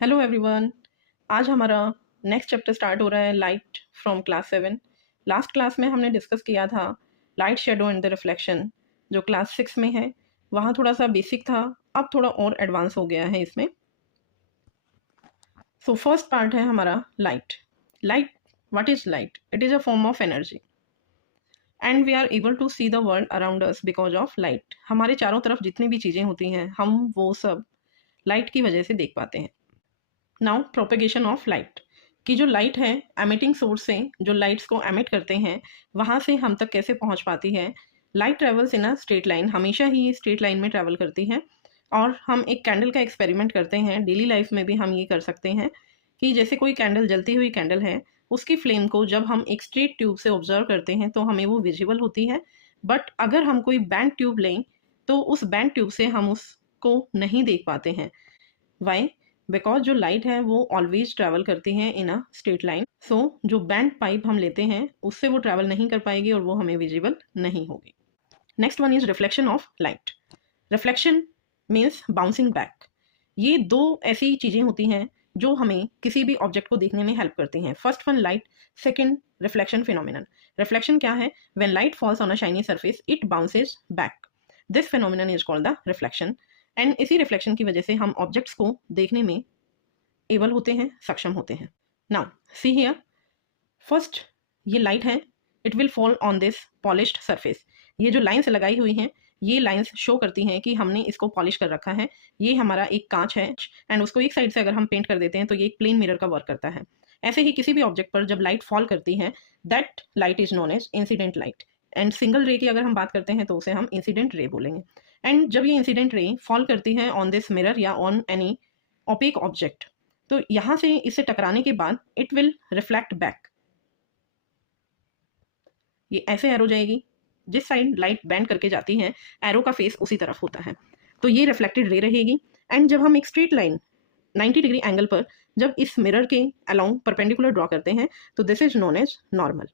Hello everyone. आज हमारा next chapter start हो रहा है light from class 7। Last class में हमने डिस्कस किया था light shadow and the reflection, जो क्लास 6 में है। वहाँ थोड़ा सा बेसिक था, अब थोड़ा और एडवांस हो गया है इसमें। सो फर्स्ट पार्ट है हमारा light. Light, what is light? It is a form of energy and we are able to see the world around us because of light. हमारे चारों तरफ जितनी भी चीज़ें होती हैं हम वो सब लाइट की वजह से देख पाते हैं। नाउ प्रोपेगेशन ऑफ लाइट, कि जो लाइट है एमिटिंग सोर्स से जो लाइट्स को एमिट करते हैं वहाँ से हम तक कैसे पहुँच पाती है। Light travels in a straight line, हमेशा ही ये स्ट्रेट लाइन में ट्रैवल करती है। और हम एक कैंडल का एक्सपेरिमेंट करते हैं, डेली लाइफ में भी हम ये कर सकते हैं कि जैसे कोई कैंडल, जलती हुई कैंडल है, उसकी फ्लेम को जब हम एक स्ट्रेट ट्यूब से ऑब्जर्व करते हैं तो हमें वो विजिबल होती है। बट अगर हम कोई बैंड ट्यूब लें तो उस बैंड ट्यूब से हम उसको नहीं देख पाते हैं। वाई? बिकॉज जो लाइट है वो ऑलवेज ट्रैवल करती है इन अ स्ट्रेट लाइन। सो जो बैंड पाइप हम लेते हैं उससे वो ट्रैवल नहीं कर पाएगी और वो हमें विजिबल नहीं होगी। Next one is reflection of light. Reflection means bouncing back. ये दो ऐसी चीज़ें होती हैं जो हमें किसी भी ऑब्जेक्ट को देखने में हेल्प करती हैं। First one light, second reflection phenomenon. Reflection क्या है? When light falls on a shiny surface it bounces back. This phenomenon is called the reflection. And इसी रिफ्लेक्शन की वजह से हम ऑब्जेक्ट्स को देखने में एबल होते हैं, सक्षम होते हैं। नाउ सी हियर, फर्स्ट ये लाइट है, it will fall on this polished surface. ये जो लाइंस लगाई हुई हैं ये लाइंस शो करती हैं कि हमने इसको पॉलिश कर रखा है। ये हमारा एक कांच है एंड उसको एक साइड से अगर हम पेंट कर देते हैं तो ये एक प्लेन मिरर का वर्क करता है। ऐसे ही किसी भी ऑब्जेक्ट पर जब लाइट फॉल करती है that light is known as incident light. And single ray की अगर हम बात करते हैं तो उसे हम इंसिडेंट रे बोलेंगे। एंड जब ये इंसिडेंट रे फॉल करती है ऑन दिस मिरर या ऑन एनी ओपेक ऑब्जेक्ट तो यहाँ से इसे टकराने के बाद इट विल रिफ्लेक्ट बैक। ये ऐसे एरो जाएगी, जिस साइड लाइट बैंड करके जाती है एरो का फेस उसी तरफ होता है, तो ये रिफ्लेक्टेड रे रहेगी। एंड जब हम एक स्ट्रेट लाइन 90 डिग्री एंगल पर जब इस मिरर के अलोंग परपेंडिकुलर ड्रॉ करते हैं तो this is known as normal.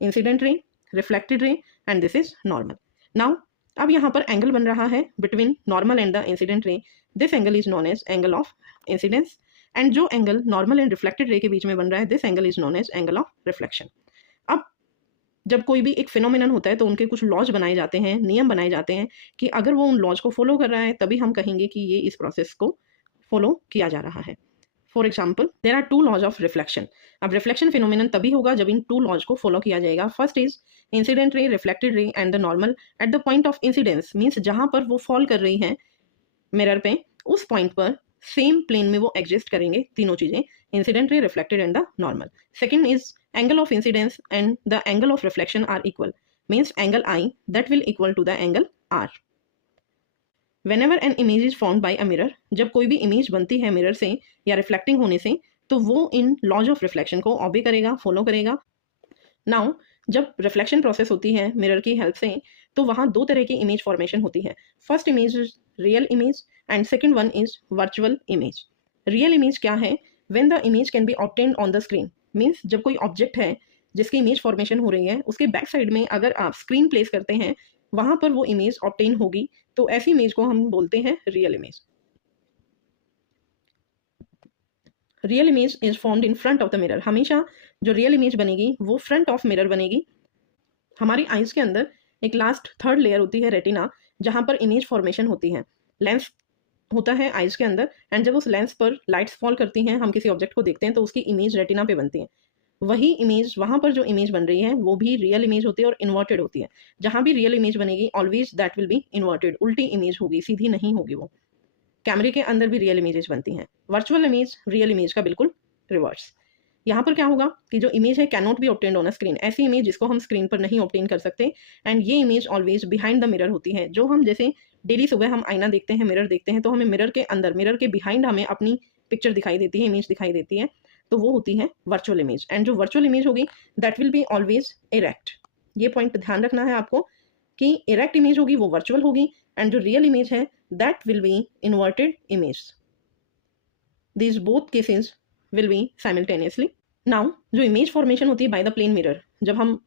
Incident ray, reflected ray and this is normal. Now अब यहाँ पर एंगल बन रहा है between normal and the incident ray. This angle is known as angle of incidence. And जो angle normal and reflected ray के बीच में बन रहा है this angle is known as angle of reflection. अब जब कोई भी एक फिनोमिनन होता है तो उनके कुछ लॉज बनाए जाते हैं, नियम बनाए जाते हैं कि अगर वो उन लॉज को फॉलो कर रहा है तभी हम कहेंगे कि ये इस प्रोसेस को फॉलो किया जा रहा है। For example there are two laws of reflection. अब रिफ्लेक्शन फिनोमिनन तभी होगा जब इन टू लॉज को फॉलो किया जाएगा। First is incident ray, reflected ray and the normal at the point of incidence, means जहां पर वो फॉल कर रही है मिरर पे उस पॉइंट पर सेम प्लेन में वो एग्जिस्ट करेंगे तीनों चीजें, incident ray, reflected and the normal. Second is angle of incidence and the angle of reflection are equal, means angle I that will equal to the angle R. Whenever an image is formed by a mirror, जब कोई भी image बनती है mirror से या reflecting होने से तो वो इन लॉज ऑफ रिफ्लेक्शन को ऑबे करेगा, फॉलो करेगा। नाउ जब रिफ्लेक्शन प्रोसेस होती है मिरर की हेल्प से तो वहाँ दो तरह की इमेज फॉर्मेशन होती है। First image is real image and second one is virtual image. Real image क्या है? When the image can be obtained on the screen, means जब कोई ऑब्जेक्ट है जिसकी इमेज फॉर्मेशन हो रही है उसके बैक साइड में अगर आप स्क्रीन प्लेस करते हैं वहां पर वो इमेज ऑब्टेन होगी, तो ऐसी इमेज को हम बोलते हैं real image. Real image is formed in front of the mirror. हमेशा जो रियल इमेज बनेगी वो फ्रंट ऑफ मिरर बनेगी। हमारी आइज के अंदर एक लास्ट थर्ड लेयर होती है रेटिना, जहां पर इमेज फॉर्मेशन होती है। लेंस होता है आइज के अंदर एंड जब उस लेंस पर लाइट्स फॉल करती हैं, हम किसी ऑब्जेक्ट को देखते हैं तो उसकी इमेज रेटिना पे बनती है। वही इमेज वहां पर जो इमेज बन रही है वो भी रियल इमेज होती है और इन्वर्टेड होती है। जहां भी रियल इमेज बनेगी always that will be inverted, उल्टी इमेज होगी, सीधी नहीं होगी वो। कैमरे के अंदर भी रियल इमेजेस बनती हैं। वर्चुअल इमेज रियल इमेज का बिल्कुल रिवर्स। यहाँ पर क्या होगा कि जो इमेज है can not be obtained on a screen, ऐसी इमेज जिसको हम स्क्रीन पर नहीं ऑब्टेन कर सकते। एंड ये image always behind the mirror होती है। जो हम जैसे डेली सुबह हम आईना देखते हैं, मिरर देखते हैं, तो हमें मिरर के अंदर, मिरर के बिहाइंड हमें अपनी पिक्चर दिखाई देती है, इमेज दिखाई देती है, तो वो होती है वर्चुअल इमेज। एंड जो वर्चुअल इमेज होगी that will be always erect. ये पॉइंट ध्यान रखना है आपको कि इरेक्ट इमेज होगी वो वर्चुअल होगी एंड जो रियल इमेज है that will be inverted image. These both cases will be simultaneously. Now जो इमेज फॉर्मेशन होती है बाय द प्लेन मिरर, जब हम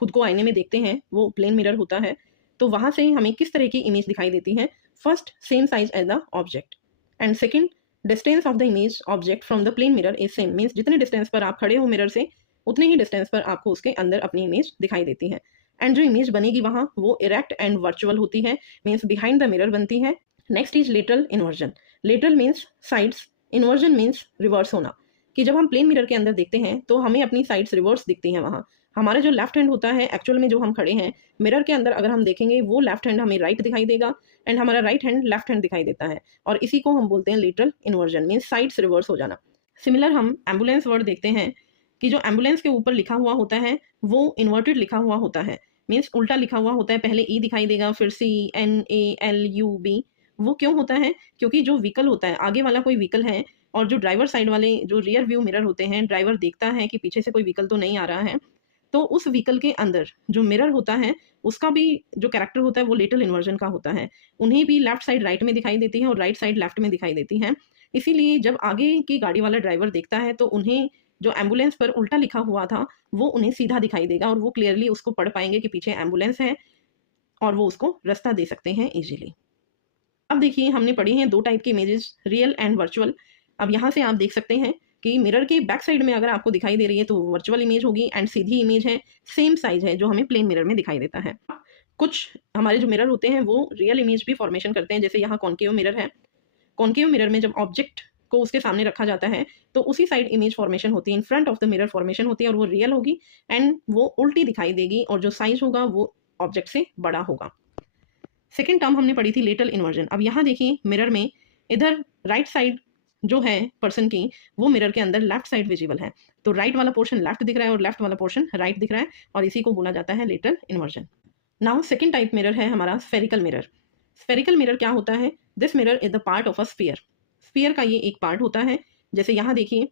खुद को आईने में देखते हैं वो प्लेन मिरर होता है, तो वहां से हमें किस तरह की इमेज दिखाई देती है? First same size as the object and second distance of the image object from the plane mirror is same, means जितने डिस्टेंस पर आप खड़े हो मिरर से उतने ही डिस्टेंस पर आपको उसके अंदर अपनी इमेज दिखाई देती है। एंड जो इमेज बनेगी वहाँ वो इरेक्ट एंड वर्चुअल होती है, मीन्स बिहाइंड द मिरर बनती है। Next is lateral inversion. Lateral means sides, inversion means reverse होना, कि जब हम प्लेन मिरर के अंदर देखते हैं तो हमें अपनी साइड्स रिवर्स दिखती हैं। वहाँ हमारा जो लेफ्ट हैंड होता है एक्चुअल में जो हम खड़े हैं मिरर के अंदर, अगर हम देखेंगे वो लेफ्ट हैंड हमें राइट दिखाई देगा एंड हमारा राइट हैंड लेफ्ट हैंड दिखाई देता है, और इसी को हम बोलते हैं lateral inversion, means sides reverse हो जाना। सिमिलर हम एम्बुलेंस वर्ड देखते हैं कि जो एम्बुलेंस के ऊपर लिखा हुआ होता है वो इन्वर्टेड लिखा हुआ होता है, मीन्स उल्टा लिखा हुआ होता है। पहले ई दिखाई देगा, फिर CNALUB। वो क्यों होता है? क्योंकि जो व्हीकल होता है, आगे वाला कोई व्हीकल है और जो ड्राइवर साइड वाले जो रियर व्यू मिरर होते हैं, ड्राइवर देखता है कि पीछे से कोई व्हीकल तो नहीं आ रहा है, तो उस व्हीकल के अंदर जो मिरर होता है उसका भी जो कैरेक्टर होता है वो लेटरल इन्वर्जन का होता है। उन्हें भी लेफ्ट साइड राइट में दिखाई देती है और राइट साइड लेफ्ट में दिखाई देती है। इसीलिए जब आगे की गाड़ी वाला ड्राइवर देखता है तो उन्हें जो एम्बुलेंस पर उल्टा लिखा हुआ था वो उन्हें सीधा दिखाई देगा और वो क्लियरली उसको पढ़ पाएंगे कि पीछे एम्बुलेंस है और वो उसको रास्ता दे सकते हैं इजीली। अब देखिए हमने पढ़ी हैं दो टाइप की इमेजेस, रियल एंड वर्चुअल। अब यहाँ से आप देख सकते हैं कि मिरर के बैक साइड में अगर आपको दिखाई दे रही है तो वर्चुअल इमेज होगी एंड सीधी इमेज है, सेम साइज है जो हमें प्लेन मिरर में दिखाई देता है। कुछ हमारे जो मिरर होते हैं वो रियल इमेज भी फॉर्मेशन करते हैं, जैसे यहाँ कॉन्केव मिरर है। कॉन्केव मिरर में जब ऑब्जेक्ट को उसके सामने रखा जाता है तो उसी साइड इमेज फॉर्मेशन होती है, in front of the mirror formation होती है और वो रियल होगी एंड वो उल्टी दिखाई देगी और जो साइज होगा वो ऑब्जेक्ट से बड़ा होगा। सेकेंड टर्म हमने पढ़ी थी लेटरल इन्वर्जन। अब यहाँ देखिए मिरर में इधर राइट साइड जो है पर्सन की वो मिरर के अंदर लेफ्ट साइड विजिबल है, तो राइट वाला पोर्शन लेफ्ट दिख रहा है और लेफ्ट वाला पोर्शन राइट दिख रहा है और इसी को बोला जाता है lateral inversion. Now second type mirror है हमारा स्फेरिकल मिरर। स्फेरिकल मिरर क्या होता है? This mirror is the part of a sphere. Sphere का ये एक पार्ट होता है, जैसे यहाँ देखिए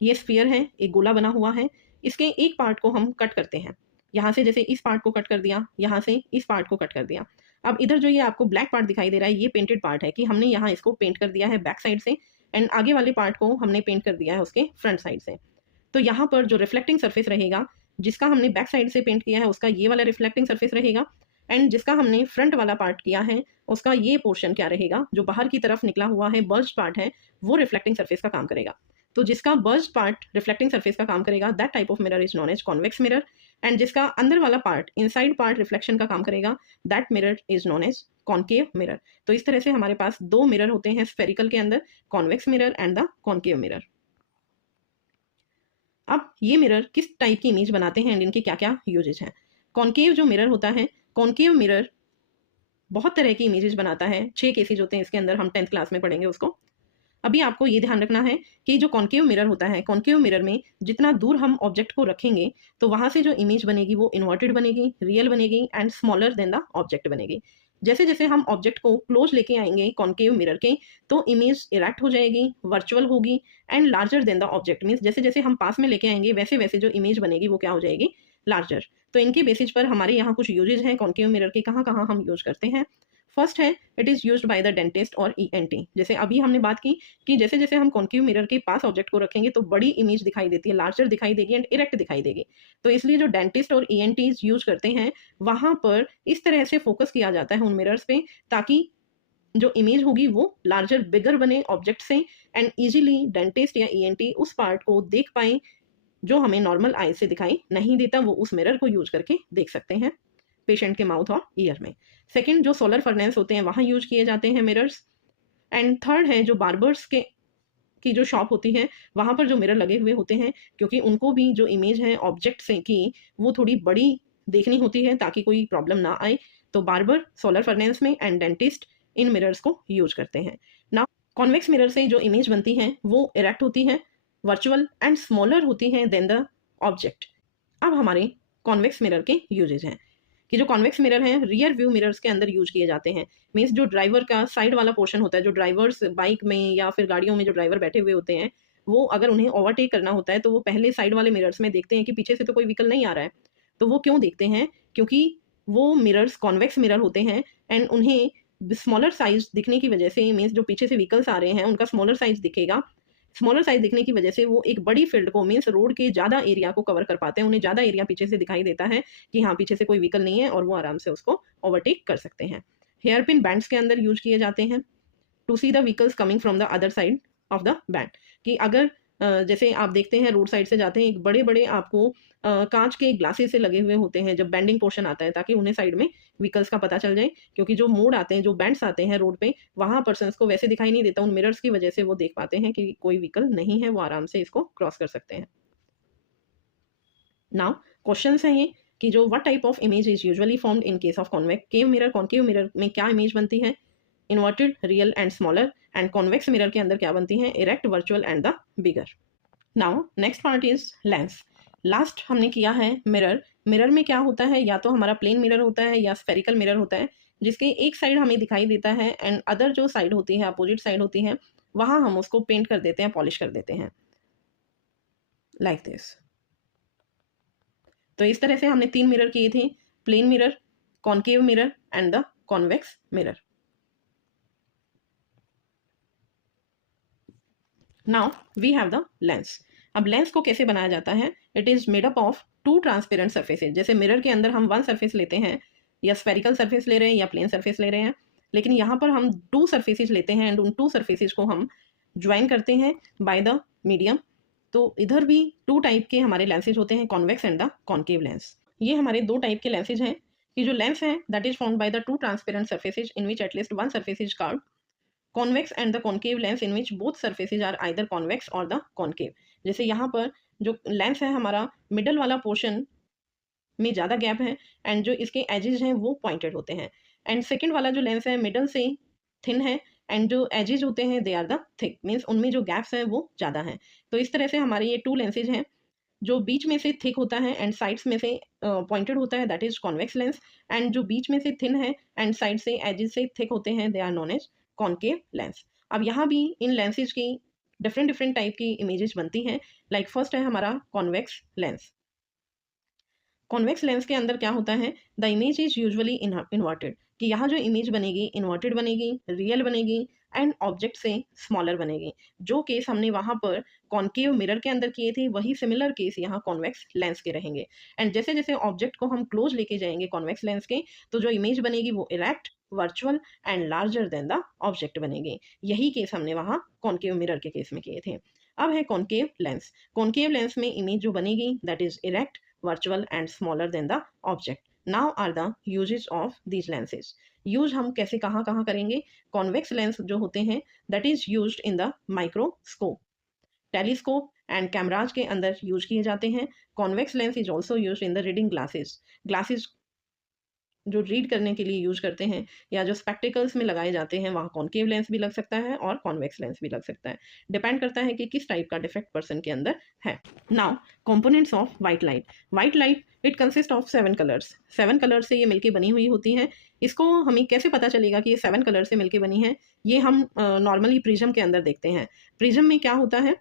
ये स्फीयर है, एक गोला बना हुआ है, इसके एक पार्ट को हम कट करते हैं, यहाँ से जैसे इस पार्ट को कट कर दिया, यहाँ से इस पार्ट को कट कर दिया। अब इधर जो ये आपको ब्लैक पार्ट दिखाई दे रहा है ये पेंटेड पार्ट है कि हमने यहाँ इसको पेंट कर दिया है बैक साइड से एंड आगे वाले पार्ट को हमने पेंट कर दिया है उसके फ्रंट साइड से। तो यहाँ पर जो रिफ्लेक्टिंग सरफेस रहेगा जिसका हमने बैक साइड से पेंट किया है उसका ये वाला रिफ्लेक्टिंग सरफेस रहेगा एंड जिसका हमने फ्रंट वाला पार्ट किया है उसका ये पोर्शन क्या रहेगा, जो बाहर की तरफ निकला हुआ है बर्स्ट पार्ट है वो रिफ्लेक्टिंग सरफेस का काम करेगा। तो जिसका बर्स्ट पार्ट रिफ्लेक्टिंग सरफेस का काम करेगा that type of mirror is known as convex mirror and जिसका अंदर वाला पार्ट इनसाइड पार्ट रिफ्लेक्शन का काम करेगा that mirror is known as concave mirror. तो इस तरह से हमारे पास दो मिरर होते हैं स्फेरिकल के अंदर, convex mirror and the concave mirror. अब ये मिरर किस टाइप की इमेज बनाते हैं एंड इनके क्या क्या यूजेज हैं। कॉन्केव जो मिरर होता है, कॉन्केव मिरर बहुत तरह की इमेजेस बनाता है, 6 केसेज होते हैं इसके अंदर, हम 10th क्लास में पढ़ेंगे उसको। अभी आपको ये ध्यान रखना है कि जो कॉन्केव मिरर होता है, कॉन्केव मिरर में जितना दूर हम ऑब्जेक्ट को रखेंगे तो वहाँ से जो इमेज बनेगी वो इन्वर्टेड बनेगी, रियल बनेगी and smaller than the object बनेगी। जैसे जैसे हम ऑब्जेक्ट को क्लोज लेके आएंगे कॉन्केव मिरर के तो इमेज इरेक्ट हो जाएगी, वर्चुअल होगी and larger than the object, means जैसे जैसे हम पास में लेके आएंगे वैसे वैसे जो इमेज बनेगी वो क्या हो जाएगी, लार्जर। तो इनके बेसिस पर हमारे यहाँ कुछ यूजेज हैं कॉन्केव मिरर के, कहाँ कहाँ हम यूज करते हैं। फर्स्ट है it is used by the dentist और ENT। जैसे अभी हमने बात की कि जैसे जैसे हम कॉन्केव मिरर के पास ऑब्जेक्ट को रखेंगे तो बड़ी इमेज दिखाई देती है, लार्जर दिखाई देगी एंड इरेक्ट दिखाई देगी। तो इसलिए जो डेंटिस्ट और ENTs यूज करते हैं वहाँ पर इस तरह से फोकस किया जाता है उन मिरर्स पे ताकि जो इमेज होगी वो लार्जर बिगर बने ऑब्जेक्ट से एंड इजीली डेंटिस्ट या ENT उस पार्ट को देख पाए जो हमें नॉर्मल आई से दिखाई नहीं देता, वो उस मिरर को यूज करके देख सकते हैं पेशेंट के माउथ और ईयर में। सेकंड, जो सोलर फर्नेस होते हैं वहाँ यूज किए जाते हैं मिरर्स। एंड थर्ड है जो बार्बर्स के की जो शॉप होती है वहाँ पर जो मिरर लगे हुए होते हैं क्योंकि उनको भी जो इमेज है ऑब्जेक्ट से की वो थोड़ी बड़ी देखनी होती है ताकि कोई प्रॉब्लम ना आए। तो बार्बर सोलर फर्नेस में एंड डेंटिस्ट इन मिरर्स को यूज करते हैं। नाउ कॉन्वेक्स मिरर से जो इमेज बनती है वो इरेक्ट होती है, वर्चुअल एंड स्मॉलर होती हैं देन द ऑब्जेक्ट। अब हमारे कॉन्वेक्स मिरर के यूजेज हैं कि जो कॉन्वेक्स मिरर हैं रियर व्यू मिरर्स के अंदर यूज किए जाते हैं। मीन्स जो ड्राइवर का साइड वाला पोर्शन होता है, जो ड्राइवर्स बाइक में या फिर गाड़ियों में जो ड्राइवर बैठे हुए होते हैं वो अगर उन्हें ओवरटेक करना होता है तो वो पहले साइड वाले मिरर्स में देखते हैं कि पीछे से तो कोई व्हीकल नहीं आ रहा है। तो वो क्यों देखते हैं? क्योंकि वो मिरर्स कॉन्वेक्स मिरर होते हैं एंड उन्हें स्मॉलर साइज दिखने की वजह से, मीन्स जो पीछे से व्हीकल्स आ रहे हैं उनका स्मॉलर साइज दिखेगा। स्मॉलर साइज दिखने की वजह से वो एक बड़ी फील्ड को, मीन्स रोड के ज़्यादा एरिया को कवर कर पाते हैं, उन्हें ज़्यादा एरिया पीछे से दिखाई देता है कि हाँ पीछे से कोई व्हीकल नहीं है और वो आराम से उसको ओवरटेक कर सकते हैं। हेयर पिन बैंड्स के अंदर यूज किए जाते हैं to see the vehicles coming from the other side. Of the bend. कि अगर जैसे आप देखते हैं रोड साइड से जाते हैं, एक बड़े बड़े आपको कांच के ग्लासेस से लगे हुए होते हैं जब बेंडिंग पोर्शन आता है, ताकि उन्हें साइड में व्हीकल्स का पता चल जाए, क्योंकि जो मोड़ आते हैं, जो बैंड्स आते हैं रोड पे, वहाँ पर्सन्स को वैसे दिखाई नहीं देता, उन मिरर्स की वजह से वो देख पाते हैं कि कोई व्हीकल नहीं है, वो आराम से इसको क्रॉस कर सकते हैं। नाउ क्वेश्चंस हैं ये कि जो what type of image is usually formed in case of convective mirror, concave mirror में क्या इमेज बनती है, inverted, real and smaller, and convex mirror के अंदर क्या बनती है, erect, virtual and the bigger. Now next part is lens. Last हमने किया है मिरर। मिरर में क्या होता है, या तो हमारा प्लेन मिरर होता है या स्फेरिकल मिरर होता है, जिसके एक साइड हमें दिखाई देता है एंड अदर जो साइड होती है, अपोजिट साइड होती है, वहां हम उसको पेंट कर देते हैं, पॉलिश कर देते हैं, लाइक दिस। तो इस तरह से हमने 3 मिरर किए थे, plane mirror, concave mirror and the convex mirror. Now we have the lens. अब लेंस को कैसे बनाया जाता है, it is made up of 2 transparent surfaces. जैसे मिरर के अंदर हम 1 सर्फेस लेते हैं, या स्फेरिकल सर्फेस ले रहे हैं या प्लेन सर्फेस ले रहे हैं, लेकिन यहाँ पर हम 2 सर्फेसेज लेते हैं एंड उन 2 सर्फेसेज को हम ज्वाइन करते हैं बाय द मीडियम। तो इधर भी 2 टाइप के हमारे लेंसेज होते हैं, convex and the concave lens. ये हमारे 2 टाइप के लेंसेज हैं कि जो लेंस है that is formed by the 2 transparent surfaces in which at least 1 surface is curved, convex and the concave lens in which both surfaces are either convex or the concave। जैसे यहाँ पर जो lens है हमारा, मिडल वाला portion में ज़्यादा gap है एंड जो इसके एजेस हैं वो पॉइंटेड होते हैं, एंड सेकंड वाला जो लेंस है मिडल से थिन है एंड जो एजेस होते हैं they are the thick, means उनमें जो गैप्स हैं वो ज़्यादा हैं। तो इस तरह से हमारे ये 2 लेंसेज हैं, जो बीच में से थिक होता है एंड साइड्स में से पॉइंटेड होता है, that is convex lens, and जो बीच में से थिन है एंड साइड से एजेस से थिक होते हैं, they are known as concave lens. अब यहाँ भी इन लेंसेज की डिफरेंट डिफरेंट टाइप की इमेजेस बनती हैं। लाइक फर्स्ट है हमारा कॉन्वेक्स लेंस। कॉन्वेक्स लेंस के अंदर क्या होता है, the image is usually inverted, कि यहाँ जो इमेज बनेगी इन्वर्टेड बनेगी, रियल बनेगी एंड ऑब्जेक्ट से स्मॉलर बनेगी। जो केस हमने वहाँ पर कॉन्केव मिरर के अंदर किए थे, वही सिमिलर केस यहाँ कॉन्वेक्स लेंस के रहेंगे। एंड जैसे जैसे ऑब्जेक्ट को हम क्लोज लेके जाएंगे कॉन्वेक्स लेंस के, तो जो इमेज बनेगी वो erect, virtual and larger than the object बनेगी। यही केस हमने वहाँ कॉन्केव मिरर के केस में किए थे। अब है कॉन्केव लेंस। कॉन्केव लेंस में इमेज जो बनेगी that is erect, virtual and smaller than the object। Now are the uses of these lenses। Use हम कैसे कहाँ कहाँ करेंगे, कॉन्वेक्स लेंस जो होते हैं that is used in the microscope, telescope and cameras के अंदर यूज किए जाते हैं। Convex lens is also use in the reading glasses, glasses जो रीड करने के लिए यूज करते हैं, या जो स्पेक्टिकल्स में लगाए जाते हैं, वहाँ कॉन्केव लेंस भी लग सकता है और कॉन्वेक्स लेंस भी लग सकता है, डिपेंड करता है कि किस टाइप का डिफेक्ट पर्सन के अंदर है। Now components of white light. White light it consist of 7 colours. 7 colour से ये मिलके बनी हुई होती है। इसको हमें कैसे पता चलेगा कि ये 7 कलर से मिलके बनी है, ये हम नॉर्मली प्रिज्म के अंदर देखते हैं। प्रिज्म में क्या होता है,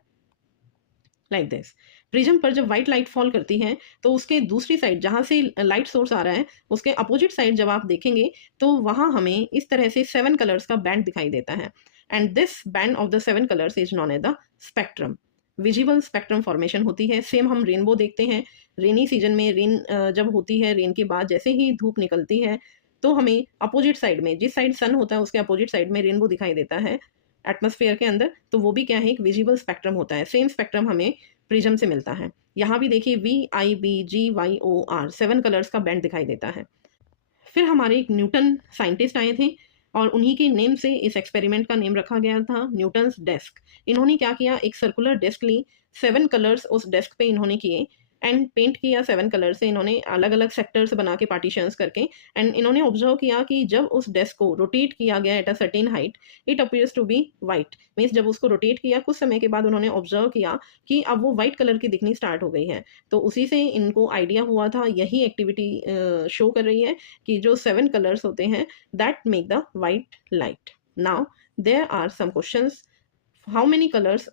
लाइक दिस। प्रिज्म पर जब व्हाइट लाइट फॉल करती है तो उसके दूसरी साइड जहाँ से लाइट सोर्स आ रहा है, उसके अपोजिट साइड जब आप देखेंगे तो वहाँ हमें इस तरह से 7 कलर्स का बैंड दिखाई देता है, and this band of the 7 colours is known as the spectrum. Visible spectrum formation होती है। सेम हम रेनबो देखते हैं, रेनी सीजन में रेन जब होती है, रेन के बाद जैसे ही धूप निकलती है तो हमें अपोजिट साइड में, जिस साइड सन होता है उसके अपोजिट साइड में रेनबो दिखाई देता है एटमॉस्फेयर के अंदर, तो वो भी क्या है, एक विजिबल स्पेक्ट्रम होता है। सेम स्पेक्ट्रम हमें प्रिज्म से मिलता है। यहाँ भी देखिए VIBGYOR 7 कलर्स का बैंड दिखाई देता है। फिर हमारे एक न्यूटन साइंटिस्ट आए थे और उन्हीं के नेम से इस एक्सपेरिमेंट का नेम रखा गया था, न्यूटन्स डेस्क। इन्होंने क्या किया, एक सर्कुलर डेस्क ली, 7 कलर्स उस डेस्क पे इन्होंने किए एंड पेंट किया 7 कलर से। इन्होंने अलग अलग सेक्टर्स बना के, पार्टीशंस करके, एंड इन्होंने ऑब्जर्व किया कि जब उस डेस्क को रोटेट किया गया at a certain height, it appears to be white. Means जब उसको रोटेट किया कुछ समय के बाद उन्होंने ऑब्जर्व किया कि अब वो वाइट कलर की दिखनी स्टार्ट हो गई है। तो उसी से इनको आइडिया हुआ था, यही एक्टिविटी शो कर रही है कि जो 7 कलर्स होते हैं that make the white light. Now there are some questions, how many colours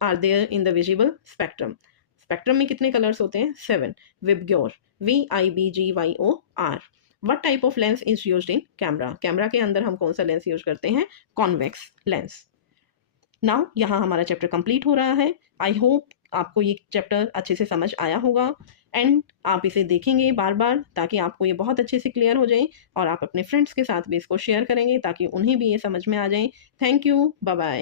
are there in the visible spectrum. Spectrum में कितने कलर्स होते हैं, 7। VIBGYOR, VIBGYOR। What type of lens is used in camera. Camera के अंदर हम कौन सा lens use करते हैं, कॉन्वेक्स लेंस। नाउ यहाँ हमारा चैप्टर कंप्लीट हो रहा है। आई होप आपको ये चैप्टर अच्छे से समझ आया होगा एंड आप इसे देखेंगे बार बार ताकि आपको ये बहुत अच्छे से क्लियर हो जाए, और आप अपने फ्रेंड्स के साथ भी इसको शेयर करेंगे ताकि उन्हें भी ये समझ में आ जाए। Thank you, bye bye.